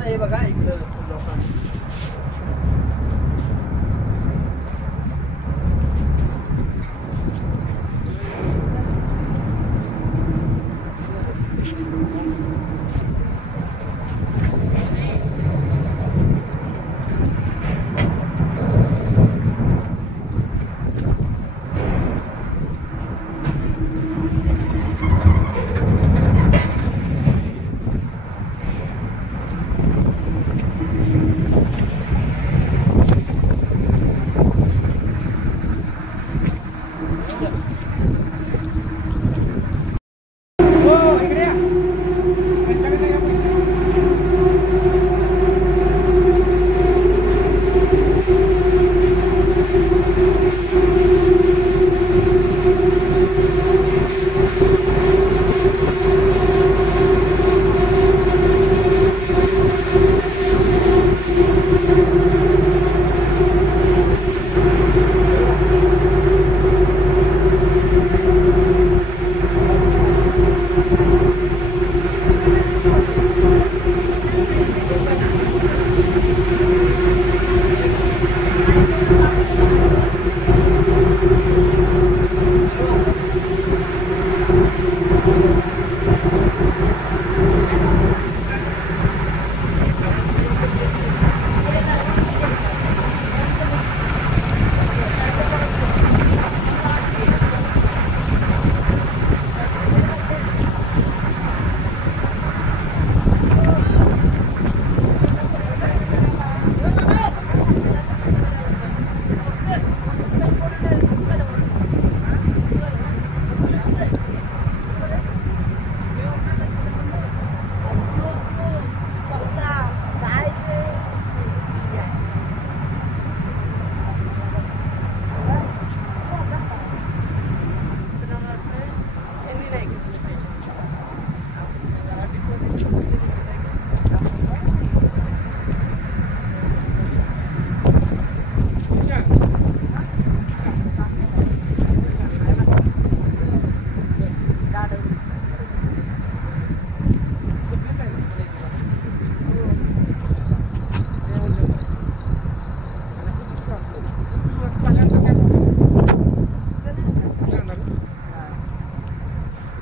नाही बघा इकडं लोकांना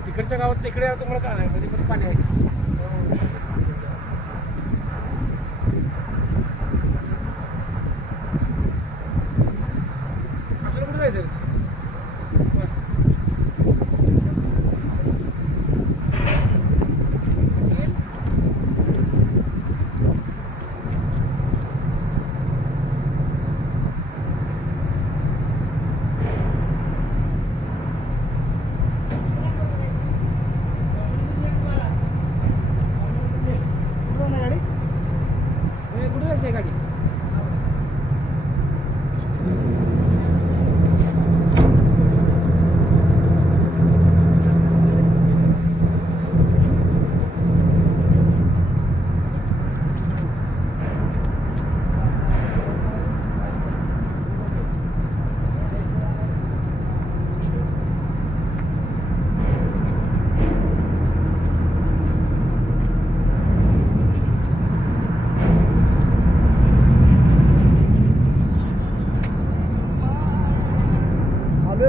तिकडच्या गावात तिकडे तुम्हाला काय नाही कधी पण पाणी आहेच. आपल्याला कुठे जायचं? गाडी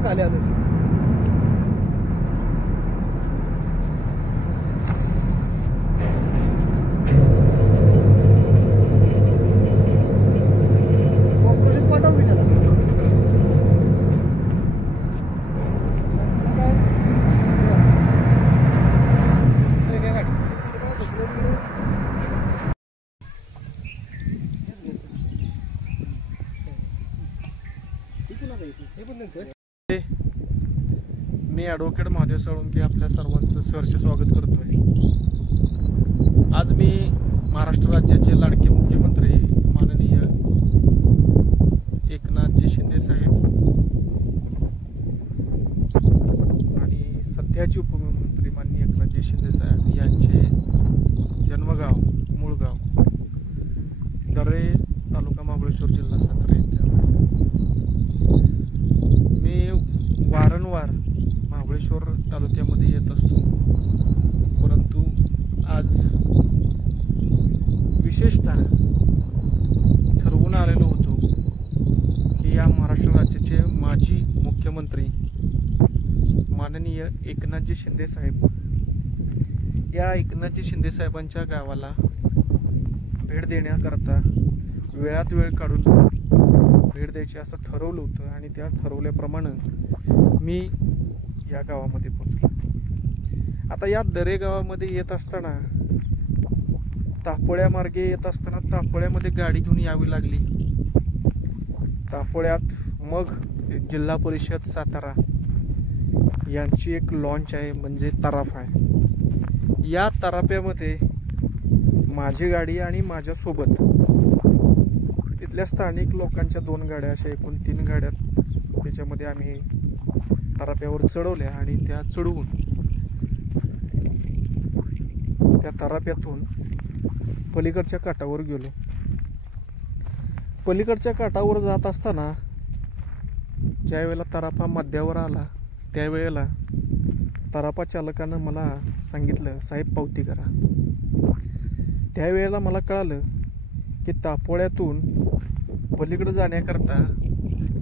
खाली आलो. पाठवली त्याला मी ॲडव्होकेट महादेव साळुंके आपल्या सर्वांचं सहर्ष स्वागत करतोय. आज मी महाराष्ट्र राज्याचे लाडके मुख्यमंत्री माननीय एकनाथजी शिंदे साहेब आणि सध्याचे उपमुख्यमंत्री माननीय एकनाथजी शिंदे साहेब यांचे जन्मगाव मूळगाव दरे तालुका महाबळेश्वर जिल्हा सातारा येथे मी वारंवार महाबळेश्वर तालुक्यामध्ये येत असतो, परंतु आज विशेष माजी मुख्यमंत्री माननीय एकनाथजी शिंदे साहेब, या एकनाथजी शिंदे साहेबांच्या गावाला भेट देण्याकरता वेळात वेळ काढून भेट द्यायची असं ठरवलं होतं आणि त्या ठरवल्याप्रमाणे मी या गावामध्ये पोचलो. आता या दरे गावामध्ये येत असताना, तापोळ्या मार्गे येत असताना तापोळ्यामध्ये गाडी घेऊन यावी लागली. तापोळ्यात मग जिल्हा परिषद सातारा यांची एक लॉन्च आहे, म्हणजे तराफ आहे. या तराफ्यामध्ये माझी गाडी आणि माझ्यासोबत तिथल्या स्थानिक लोकांच्या 2 गाड्या, अशा एकूण 3 गाड्या त्याच्यामध्ये आम्ही तराफ्यावर चढवल्या आणि त्या चढवून त्या तराफ्यातून पलीकडच्या काठावर गेलो. पलीकडच्या काठावर जात असताना ज्या वेळेला तराफा मध्यावर आला त्यावेळेला तराफा चालकानं मला सांगितलं, साहेब पावती करा. त्यावेळेला मला कळालं की तापोळ्यातून पलीकडे जाण्याकरता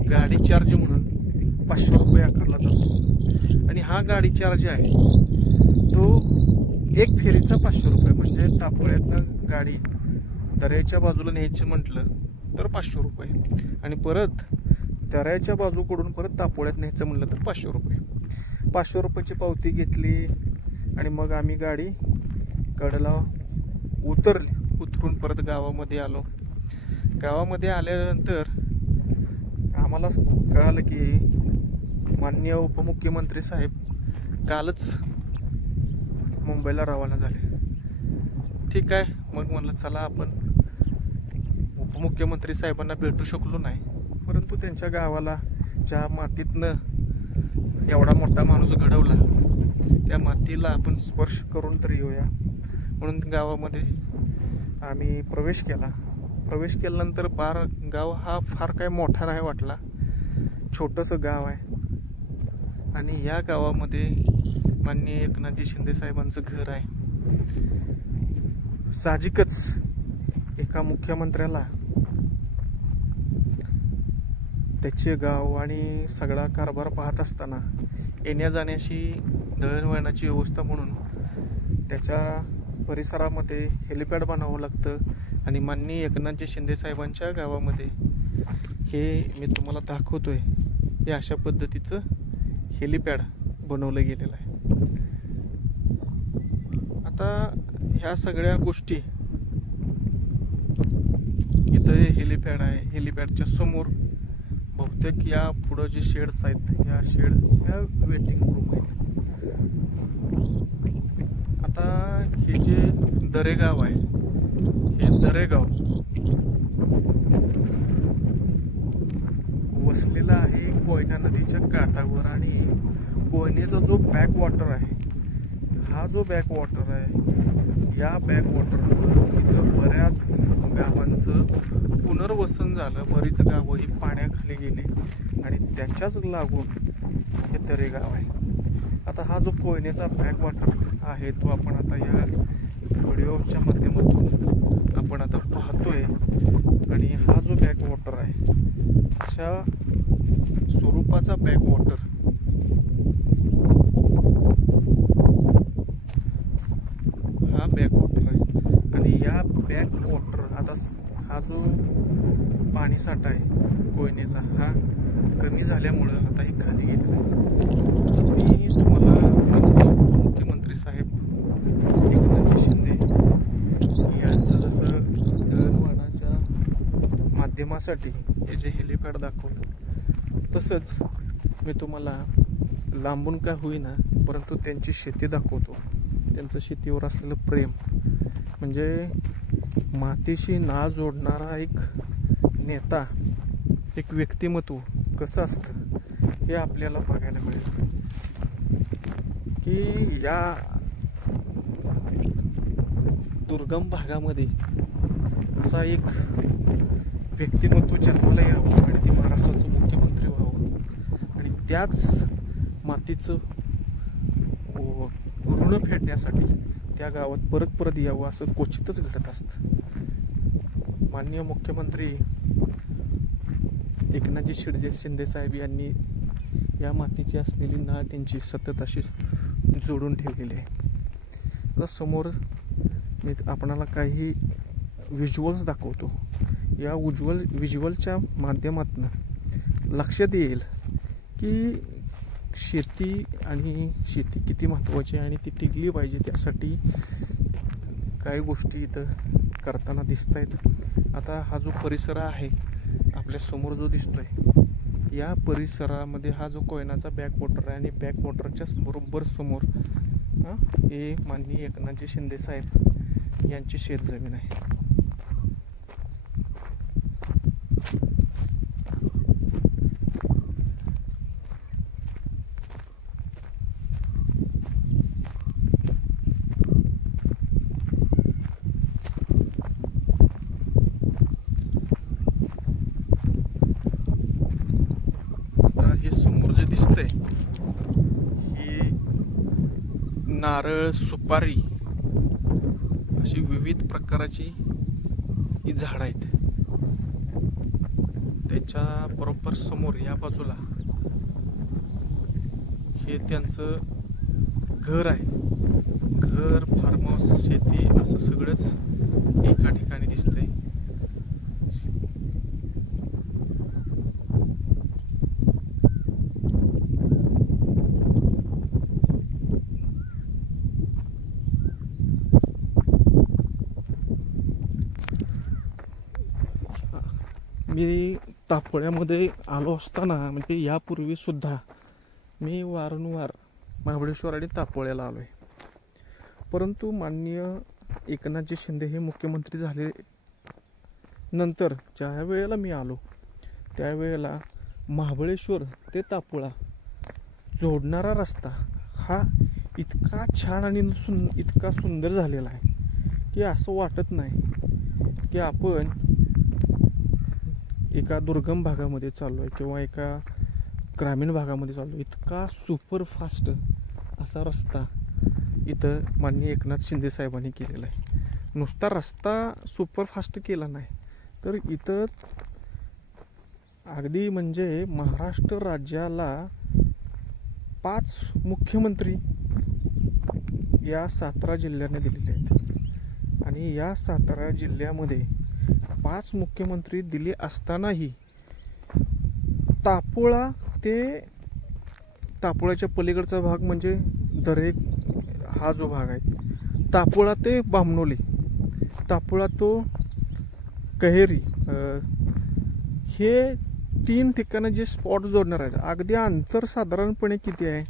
गाडी चार्ज म्हणून 500 रुपये आकारला जातो आणि हा गाडी चार्ज आहे तो एक फेरीचा 500 रुपये, म्हणजे तापोळ्यातनं गाडी दर्याच्या बाजूला न्यायची म्हटलं तर 500 रुपये आणि परत दर्याच्या बाजूकडून परत तापोळ्यात न्यायचं म्हटलं तर 500 रुपये. 500 रुपयाची पावती घेतली आणि मग आम्ही गाडी कडेला उतरून परत गावामध्ये आलो. गावामध्ये आल्यानंतर आम्हाला कळालं की माननीय उपमुख्यमंत्री साहेब कालच मुंबईला रवाना झाले. ठीक आहे, मग म्हणलं चला आपण उपमुख्यमंत्री साहेबांना भेटू शकलो नाही, परंतु त्यांच्या गावाला ज्या मातीतनं एवढा मोठा माणूस घडवला त्या मातीला आपण स्पर्श करून तरी येऊया म्हणून गावामध्ये आम्ही प्रवेश केला. प्रवेश केल्यानंतर गाव हा फार काय मोठा नाही वाटला, छोटंसं गाव आहे आणि या गावामध्ये माननीय एकनाथजी शिंदे साहेबांचं घर आहे. साहजिकच एका मुख्यमंत्र्याला त्याचे गाव आणि सगळा कारभार पाहत असताना येण्या जाण्याची दळणवळणाची व्यवस्था म्हणून त्याच्या परिसरामध्ये हेलिपॅड बनावं लागतं आणि माननीय एकनाथजी शिंदे साहेबांच्या गावामध्ये हे मी तुम्हाला दाखवतोय, हे अशा पद्धतीचं हेलिपॅड बनवलं गेलेलं आहे. आता ह्या सगळ्या गोष्टी, इथं हे हेलिपॅड आहे, हेलिपॅडच्या समोर बहुतेक या पुढं जे शेड्स आहेत या वेटिंग रूम आहेत. आता हे जे दरेगाव आहे, हे दरेगाव वसलेला आहे कोयना नदीच्या काठावर आणि कोयनेचा जो बॅक वॉटर आहे, हा जो बॅक वॉटर आहे, या बॅक वॉटरमुळे इथं बऱ्याच गावांचं पुनर्वसन झालं. बरीच गावं ही पाण्याखाली गेली आणि त्याच्याच लागून हे दरेगाव आहे. आता हा जो कोयनेचा बॅक वॉटर आहे तो आपण आता या व्हिडिओच्या माध्यमातून आपण आता पाहतोय आणि हा जो बॅक वॉटर आहे अशा स्वरूपाचा बॅक वॉटर हा बॅक वॉटर आहे आणि या बॅक वॉटर आता हा जो पाणीसाठा आहे कोयनेचा हा कमी झाल्यामुळं आता हे खाली गेलेलं आहे. मी तुम्हाला मुख्यमंत्री साहेब एकनाथ शिंदे यांचं जसं दळणवळणाच्या माध्यमासाठी हे जे हेलिपॅड दाखवलं तसंच मी तुम्हाला लांबून का होईना परंतु त्यांची शेती दाखवतो. त्यांचं शेतीवर असलेलं प्रेम, म्हणजे मातीशी नाळ जोडणारा एक नेता, एक व्यक्तिमत्व कसं असतं हे आपल्याला बघायला मिळेल की या दुर्गम भागामध्ये असा एक व्यक्तिमत्व जन्माला यावं आणि ते महाराष्ट्राचं मुख्यमंत्री व्हावं आणि त्याच मातीचं ऋण फेडण्यासाठी त्या गावात परत यावं असं क्वचितच घडत असतं. माननीय मुख्यमंत्री एकनाथजी शिंदे साहेब यांनी या मातीची असलेली नाळ त्यांची सतत अशी जोडून ठेवलेली आहे. आता समोर मी आपणाला काही व्हिज्युअल्स दाखवतो. या व्हिज्युअलच्या माध्यमातून लक्षात येईल की शेती किती महत्त्वाची आहे आणि ती टिकली पाहिजे, त्यासाठी काही गोष्टी इथं करताना दिसत आहेत. आता हा जो परिसर आहे आपल्या समोर जो दिसतोय, या परिसरामध्ये हा जो कोयनाचा बॅकवॉटर आहे आणि बॅकवॉटरच्याच बरोबर समोर हे माननीय एकनाथजी शिंदे साहेब यांची शेतजमीन आहे. हे समोर जे दिसतंय ही नारळ, सुपारी अशी विविध प्रकारची ही झाडं आहेत. त्याच्या बरोबर समोर या बाजूला हे त्यांचं घर आहे. घर, फार्म हाऊस, शेती असं सगळंच एका ठिकाणी दिसतंय. मी तापोळ्यामध्ये आलो असताना म्हणजे यापूर्वी सुद्धा मी वारंवार महाबळेश्वर आणि तापोळ्याला आलो आहे. परंतु माननीय एकनाथजी शिंदे हे मुख्यमंत्री झाले नंतर ज्या वेळेला मी आलो त्यावेळेला महाबळेश्वर ते तापोळा जोडणारा रस्ता हा इतका छान आणि इतका सुंदर झालेला आहे की असं वाटत नाही की आपण एका दुर्गम भागामध्ये चाललो आहे किंवा एका ग्रामीण भागामध्ये चाललो आहे. इतका सुपरफास्ट असा रस्ता इथं माननीय एकनाथ शिंदे साहेबांनी केलेला आहे. नुसता रस्ता सुपरफास्ट केला नाही तर इथं अगदी म्हणजे महाराष्ट्र राज्याला 5 मुख्यमंत्री या सातारा जिल्ह्याने दिलेले आहेत आणि या सातारा जिल्ह्यामध्ये 5 मुख्यमंत्री दिले असतानाही तापोळा ते तापोळ्याच्या पलीकडचा भाग म्हणजे दरेक हा जो भाग आहे, तापोळा ते बामणोली, तापोळा तो कहेरी, हे 3 ठिकाणं जे स्पॉट जोडणार आहेत. अगदी अंतर साधारणपणे किती आहे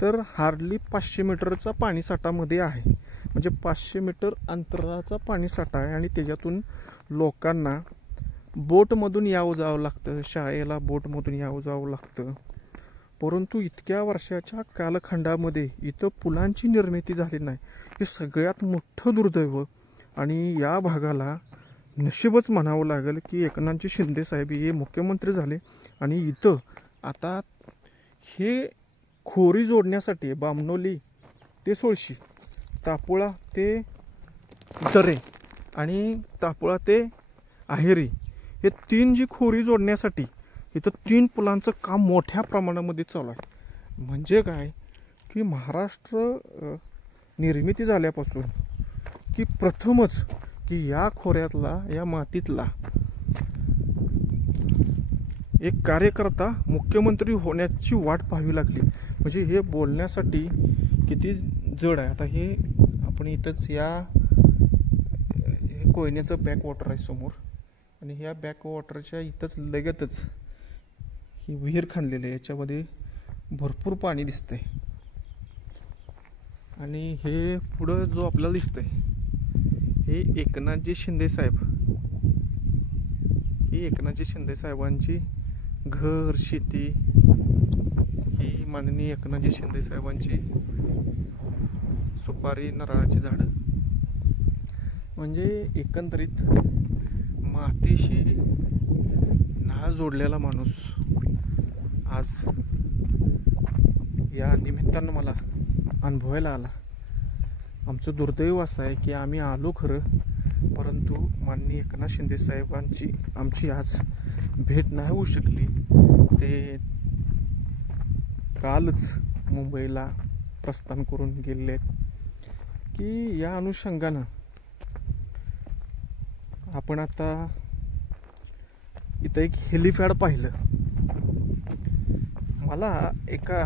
तर हार्डली 500 मीटरचा पाणीसाठा मध्ये आहे. म्हणजे 500 मीटर अंतराचा पाणीसाठा आहे आणि त्याच्यातून लोकांना बोटमधून यावं जावं लागतं, शाळेला बोटमधून यावं जावं लागतं. परंतु इतक्या वर्षाच्या कालखंडामध्ये इथं पुलांची निर्मिती झाली नाही. हे सगळ्यात मोठं दुर्दैव आणि या भागाला नशीबच म्हणावं लागेल की एकनाथजी शिंदे साहेब हे मुख्यमंत्री झाले आणि इथं आता हे खोरी जोडण्यासाठी बामणोली ते सोळशी, तापोळा ते दरे आणि तापोळा ते आहेरी हे 3 जी खोरी जोडण्यासाठी इथं 3 पुलांचं काम मोठ्या प्रमाणामध्ये चालू आहे. म्हणजे काय की महाराष्ट्र निर्मिती झाल्यापासून की प्रथमच की या खोऱ्यातला या मातीतला एक कार्यकर्ता मुख्यमंत्री होण्याची वाट पाहावी लागली. म्हणजे हे बोलण्यासाठी किती जड आहे. आता हे आपण इथंच या कोयनेचं बॅकवॉटर आहे समोर आणि ह्या बॅकवॉटरच्या इथंच लगतच ही विहीर खांदलेली आहे. याच्यामध्ये भरपूर पाणी दिसतंय आणि हे पुढं जो आपल्याला दिसतंय हे एकनाथजी शिंदे साहेब, ही एकनाथजी शिंदे साहेबांची घर, शेती, ही माननीय एकनाथजी शिंदे साहेबांची सुपारी, नारळाची झाडं. म्हणजे एकंदरीत मातीशी नाळ जोडलेला माणूस आज या निमित्तानं मला अनुभवायला आला. आमचं दुर्दैव असं आहे की आम्ही आलो खरं, परंतु माननीय एकनाथ शिंदे साहेबांची आमची आज भेट नाही होऊ शकली ते कालच मुंबईला प्रस्थान करून गेले की या अनुषंगानं आपण आता इथं एक हेलिपॅड पाहिलं. मला एका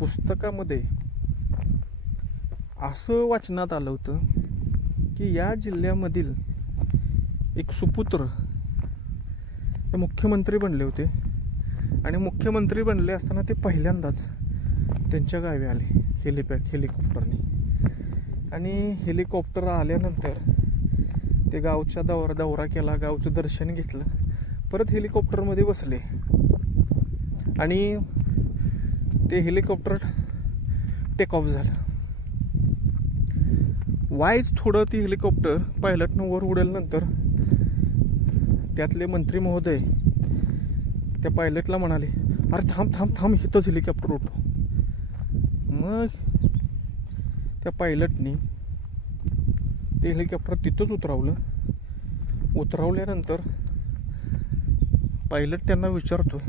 पुस्तकामध्ये असं वाचनात आलं होतं की या जिल्ह्यामधील एक सुपुत्र ते मुख्यमंत्री बनले होते आणि मुख्यमंत्री बनले असताना ते पहिल्यांदाच त्यांच्या गावी आले हेलिकॉप्टरने. आणि हेलिकॉप्टर आल्यानंतर ते गावच्या दौरा केला, गावचं दर्शन घेतलं, परत हेलिकॉप्टरमध्ये बसले आणि ते हेलिकॉप्टर टेक ऑफ झालं. वाईज थोडं ती हेलिकॉप्टर पायलटनं वर उडेलनंतर त्यातले मंत्री महोदय त्या पायलटला म्हणाले, अरे थांब थांब थांब, इथंच हेलिकॉप्टर उडलो. मग त्या पायलटनी ते हेलिकॉप्टर तिथंच उतरवल्यानंतर पायलट त्यांना विचारतोय,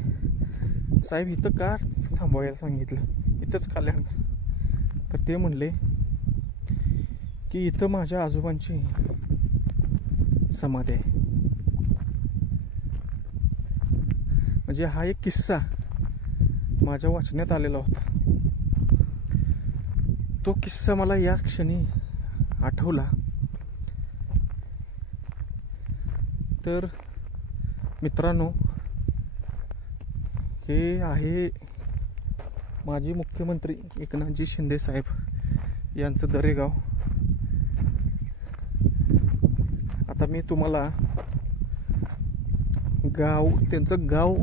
साहेब इथं का थांबवायला सांगितलं, इथंच का लँड? तर ते म्हणले की इथं माझ्या आजोबांची समाधी आहे. म्हणजे हा एक किस्सा माझ्या वाचण्यात आलेला होता. तो किस्सा मला या क्षणी आठवला. तर मित्रांनो, हे आहे माजी मुख्यमंत्री एकनाथजी शिंदे साहेब यांचं दरेगाव. आता मी तुम्हाला त्यांचं गाव,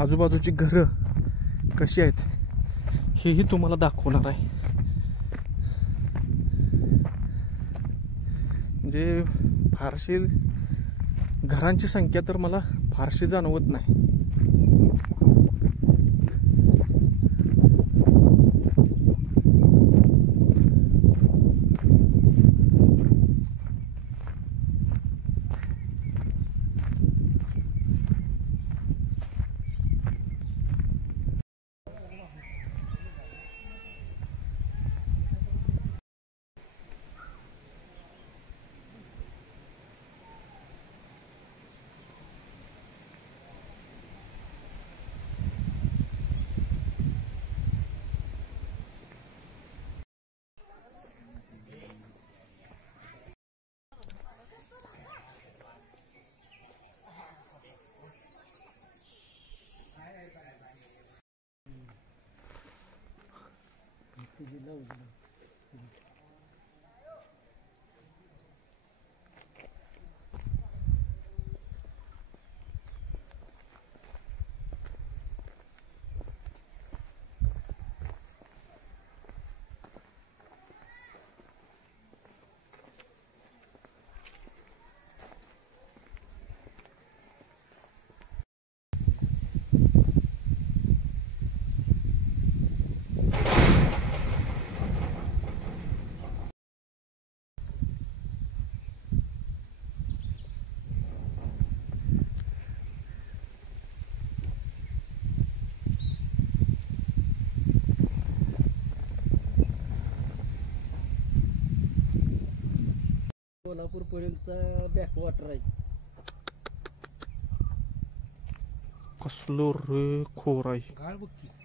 आजूबाजूची घरं कशी आहेत हेही तुम्हाला दाखवणार आहे. म्हणजे फारशी घरांची संख्या तर मला फारशी जाणवत नाही. कोल्हापूर पर्यंत बॅकवॉटर आहे. कसलो रे खोर आहे. गाळ बघ की.